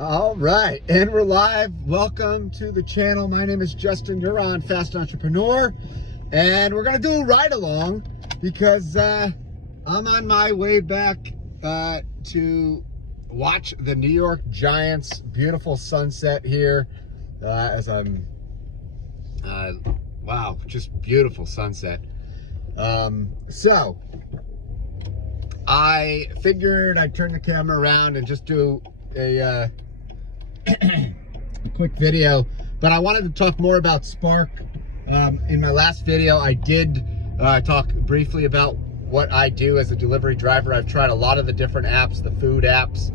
All right, and we're live. Welcome to the channel. My name is Justin. You're on Fast Entrepreneur, and we're gonna do a ride along because I'm on my way back to watch the New York Giants. Beautiful sunset here as I'm wow, just beautiful sunset. So I figured I'd turn the camera around and just do a quick video, but I wanted to talk more about Spark. In my last video, I did talk briefly about what I do as a delivery driver. I've tried a lot of the different apps, the food apps,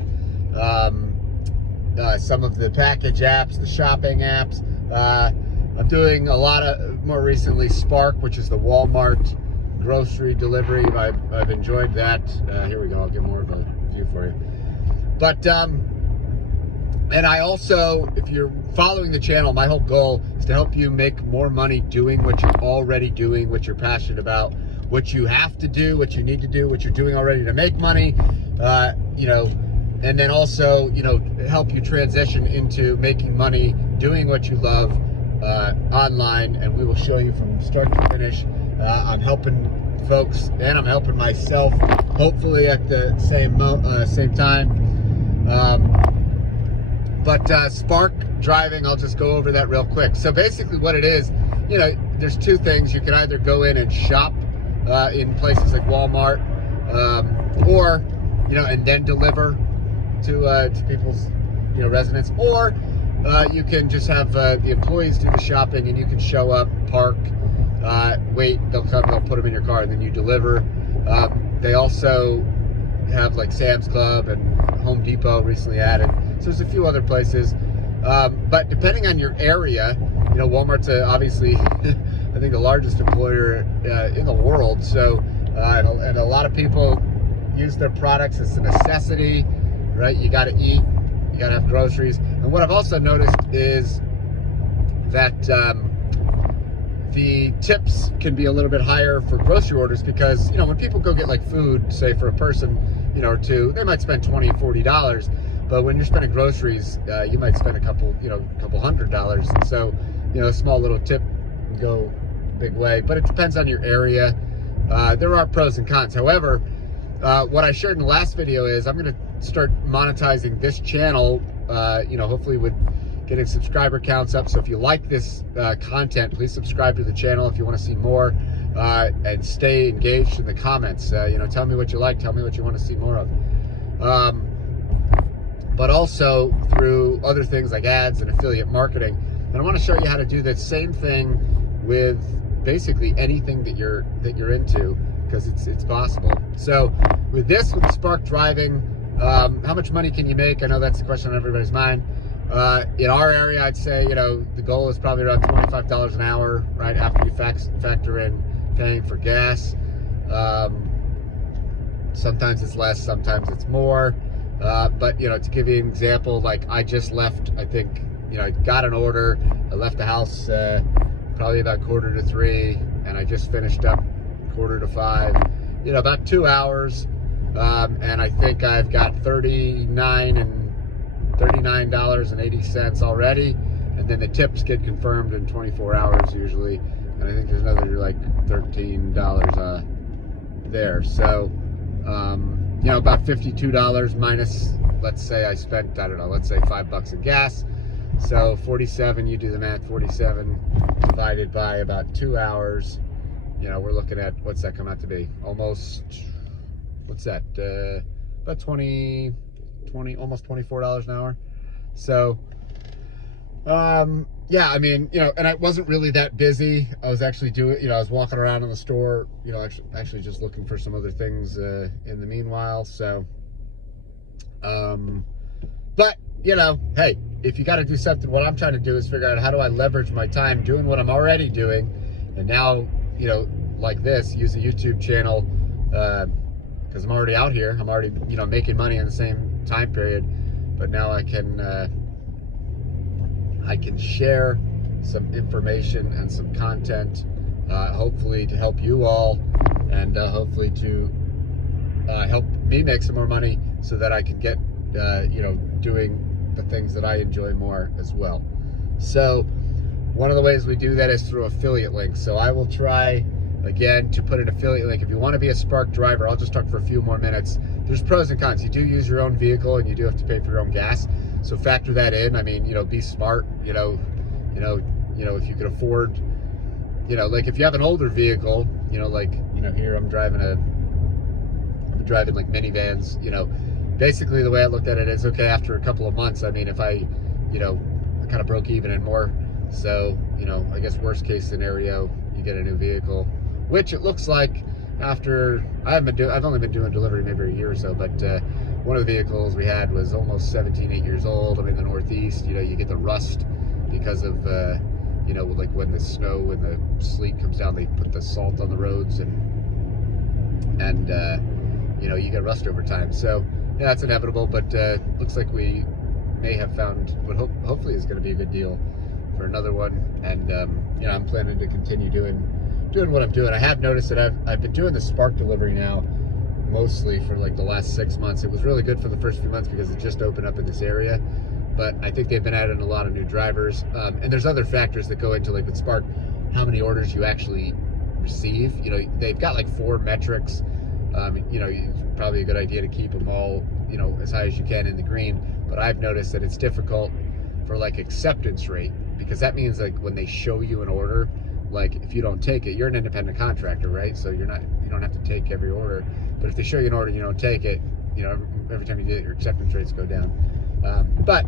some of the package apps, the shopping apps. I'm doing a lot of, more recently, Spark, which is the Walmart grocery delivery. I've enjoyed that. Here we go, I'll get more of a view for you. But and I also, if you're following the channel, my whole goal is to help you make more money doing what you're already doing, what you're passionate about, what you have to do, what you need to do, what you're doing already to make money, you know, and then also, you know, help you transition into making money doing what you love online, and we will show you from start to finish. I'm helping folks and I'm helping myself, hopefully at the same time. But Spark driving, I'll just go over that real quick. So basically what it is, you know, there's two things. You can either go in and shop in places like Walmart, or, you know, and then deliver to people's, you know, residence, or you can just have the employees do the shopping and you can show up, park, wait, they'll come, they'll put them in your car, and then you deliver. They also have like Sam's Club and Home Depot recently added. So there's a few other places, but depending on your area, you know, Walmart's obviously, I think, the largest employer in the world. So, and a lot of people use their products. It's a necessity, right? You got to eat, you got to have groceries. And what I've also noticed is that the tips can be a little bit higher for grocery orders because, you know, when people go get like food, say for a person, you know, or two, they might spend $20, $40. But when you're spending groceries, you might spend a couple $100. So, you know, a small little tip can go a big way, but it depends on your area. There are pros and cons. However, what I shared in the last video is I'm going to start monetizing this channel, you know, hopefully with getting subscriber counts up. So if you like this content, please subscribe to the channel if you want to see more, and stay engaged in the comments. You know, tell me what you like, tell me what you want to see more of. But also through other things like ads and affiliate marketing. And I want to show you how to do the same thing with basically anything that you're into, because it's possible. So with the Spark driving, how much money can you make? I know that's the question on everybody's mind. In our area, I'd say, you know, the goal is probably around $25 an hour, right, after you factor in paying for gas. Sometimes it's less, sometimes it's more. But, you know, to give you an example, like I just left, I think, you know, I got an order, I left the house probably about 2:45, and I just finished up 4:45, you know, about 2 hours, and I think I've got $39.80 already, and then the tips get confirmed in 24 hours usually, and I think there's another like $13 there. So, you know, about $52 minus, let's say I spent, I don't know, let's say $5 in gas. So 47, you do the math, 47 divided by about 2 hours, you know, we're looking at, what's that come out to be? Almost, what's that? About almost $24 an hour. So, yeah, I mean, you know, and I wasn't really that busy. I was actually doing, you know, I was walking around in the store, you know, actually just looking for some other things in the meanwhile. So, but, you know, hey, if you got to do something, what I'm trying to do is figure out how do I leverage my time doing what I'm already doing. And now, you know, like this, use a YouTube channel, because I'm already out here. I'm already, you know, making money in the same time period. But now I can share some information and some content, hopefully to help you all, and hopefully to help me make some more money so that I can get, you know, doing the things that I enjoy more as well. So one of the ways we do that is through affiliate links. So I will try, again, to put an affiliate link. If you want to be a Spark driver, I'll just talk for a few more minutes. There's pros and cons. You do use your own vehicle and you do have to pay for your own gas. So factor that in. I mean, be smart, if you could afford, like if you have an older vehicle, here I'm driving like minivans, basically the way I looked at it is, okay, after a couple of months, I mean, if I kind of broke even and more. So, I guess worst case scenario, you get a new vehicle, which it looks like after, I've only been doing delivery maybe a year or so, but one of the vehicles we had was almost 17, 8 years old. I'm in the Northeast, you get the rust because of, like when the snow and the sleet comes down, they put the salt on the roads and you get rust over time. So yeah, that's inevitable, but looks like we may have found what hopefully is going to be a good deal for another one. And I'm planning to continue doing what I'm doing. I have noticed that I've been doing the Spark delivery now mostly for like the last 6 months. It was really good for the first few months because it just opened up in this area, but I think they've been adding a lot of new drivers, and there's other factors that go into, like with Spark, how many orders you actually receive. They've got like 4 metrics. It's probably a good idea to keep them all as high as you can in the green, but I've noticed that it's difficult for like acceptance rate, because that means like when they show you an order, like if you don't take it, you're an independent contractor, right? So you don't have to take every order, but if they show you an order and you don't take it, every time you do it, your acceptance rates go down. But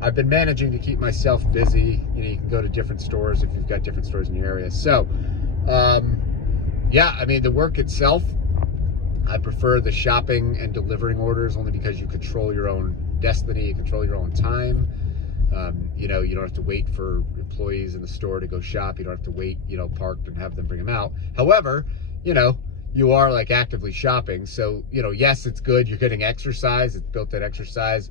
I've been managing to keep myself busy. You can go to different stores if you've got different stores in your area. So yeah, I mean, the work itself, I prefer the shopping and delivering orders only because you control your own destiny, you control your own time. You don't have to wait for employees in the store to go shop. You don't have to wait, parked and have them bring them out. However, you are like actively shopping. So, yes, it's good. You're getting exercise. It's built-in exercise,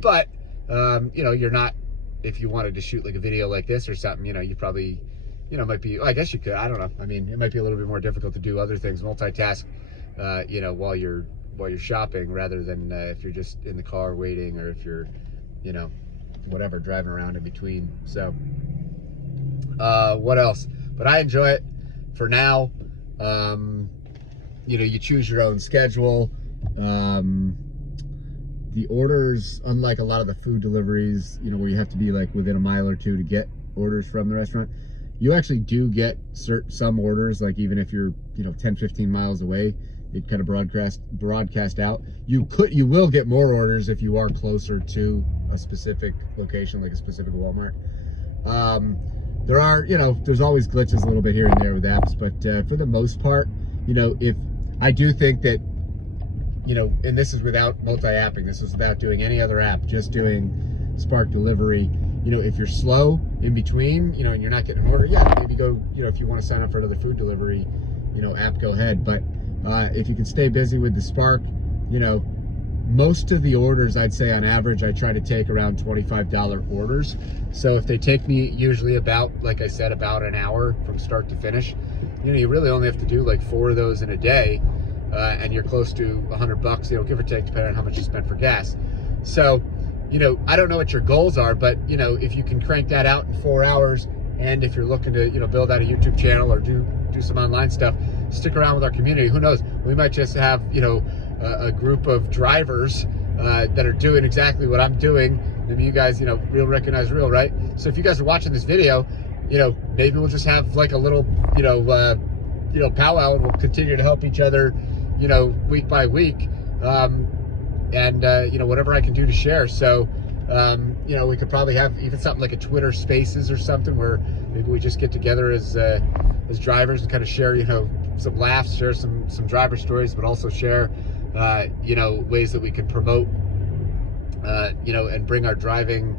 but, you're not, if you wanted to shoot like a video like this or something, you probably, might be, I guess you could, I don't know. I mean, it might be a little bit more difficult to do other things, multitask, while you're shopping, rather than if you're just in the car waiting, or if you're, whatever, driving around in between. So what else? But I enjoy it for now. You choose your own schedule. The orders, unlike a lot of the food deliveries, where you have to be like within a mile or two to get orders from the restaurant, you actually do get some orders, like even if you're 10, 15 miles away, it kind of broadcast out. You will get more orders if you are closer to a specific location, like a specific Walmart. There are, there's always glitches a little bit here and there with apps, but for the most part, if I do think that, and this is without multi-apping, this is without doing any other app, just doing Spark delivery. If you're slow in between, and you're not getting an order, yeah, maybe go, if you want to sign up for another food delivery, app, go ahead. But if you can stay busy with the Spark, most of the orders, I'd say on average, I try to take around $25 orders. So if they take me usually about, like I said, about an hour from start to finish, you really only have to do like 4 of those in a day, and you're close to $100, give or take, depending on how much you spend for gas. So, I don't know what your goals are, but if you can crank that out in 4 hours, and if you're looking to, build out a YouTube channel or do some online stuff, stick around with our community. Who knows? We might just have, a group of drivers that are doing exactly what I'm doing. Maybe you guys, real recognize real, right? So if you guys are watching this video, maybe we'll just have like a little, powwow, and we'll continue to help each other, week by week. Whatever I can do to share. So, we could probably have even something like a Twitter Spaces or something, where maybe we just get together as drivers and kind of share, some laughs, share some driver stories, but also share, ways that we can promote, and bring our driving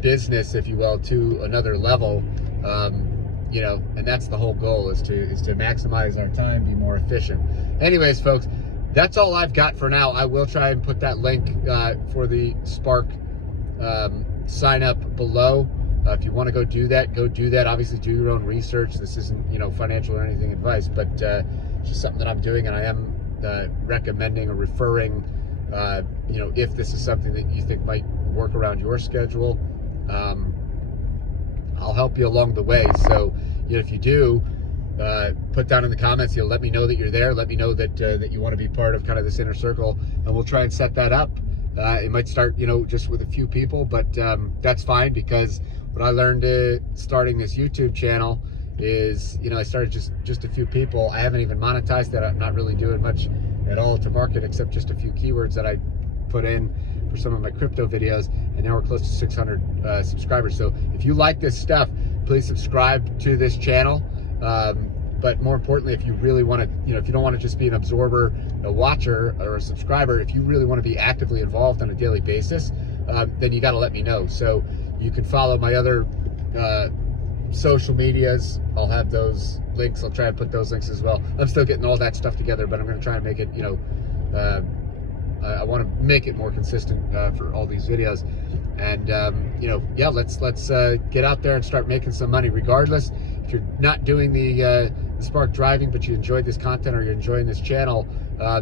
business, if you will, to another level. And that's the whole goal, is to maximize our time, be more efficient. Anyways, folks, that's all I've got for now. I will try and put that link for the Spark sign up below. If you want to go do that. Obviously, do your own research. This isn't, financial or anything advice, but it's just something that I'm doing, and I am recommending or referring you know, if this is something that you think might work around your schedule, I'll help you along the way. So, you know, if you do, put down in the comments, you know, let me know that you're there. Let me know that that you want to be part of kind of this inner circle, and we'll try and set that up. It might start, you know, just with a few people, but that's fine, because what I learned starting this YouTube channel is, you know, I started just a few people. I haven't even monetized it. I'm not really doing much at all to market, except just a few keywords that I put in for some of my crypto videos, and now we're close to 600 subscribers. So if you like this stuff, please subscribe to this channel. But more importantly, if you really want to, you know, if you don't want to just be an absorber, a watcher, or a subscriber, if you really want to be actively involved on a daily basis, then you got to let me know. So you can follow my other social medias. I'll have those links. I'll try and put those links as well. I'm still getting all that stuff together, but I'm going to try and make it, you know, I want to make it more consistent for all these videos. And you know, yeah, let's get out there and start making some money. Regardless, if you're not doing the Spark driving, but you enjoyed this content or you're enjoying this channel,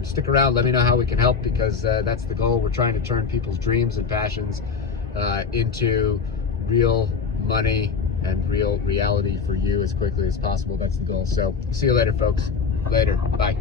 stick around. Let me know how we can help, because that's the goal. We're trying to turn people's dreams and passions into real money and real reality for you as quickly as possible. That's the goal. So see you later, folks. Later. Bye.